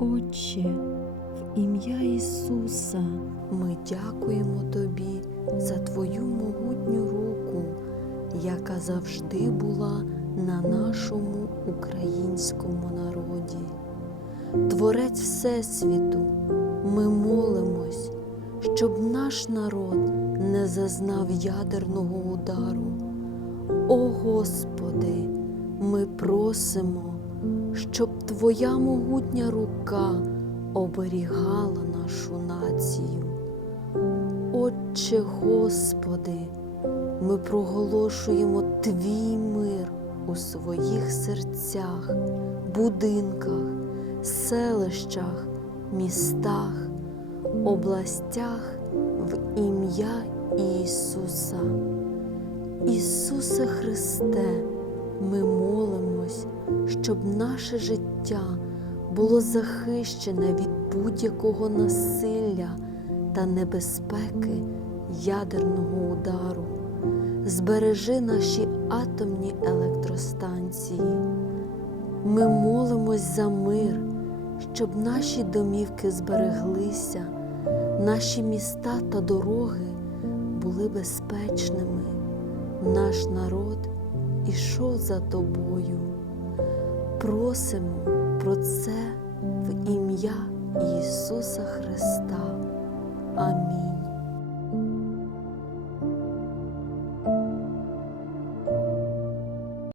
Отче, в ім'я Ісуса ми дякуємо Тобі за Твою могутню руку, яка завжди була на нашому українському народі. Творець Всесвіту, ми молимось, щоб наш народ не зазнав ядерного удару. О Господи, ми просимо, щоб Твоя могутня рука оберігала нашу націю. Отче Господи, ми проголошуємо Твій мир у своїх серцях, будинках, селищах, містах, областях в ім'я Ісуса. Ісусе Христе, ми молимось, щоб наше життя було захищене від будь-якого насилля та небезпеки ядерного удару. Збережи наші атомні електростанції. Ми молимось за мир, щоб наші домівки збереглися, наші міста та дороги були безпечними. Наш народ ішов за тобою. Просимо про це в ім'я Ісуса Христа. Амінь.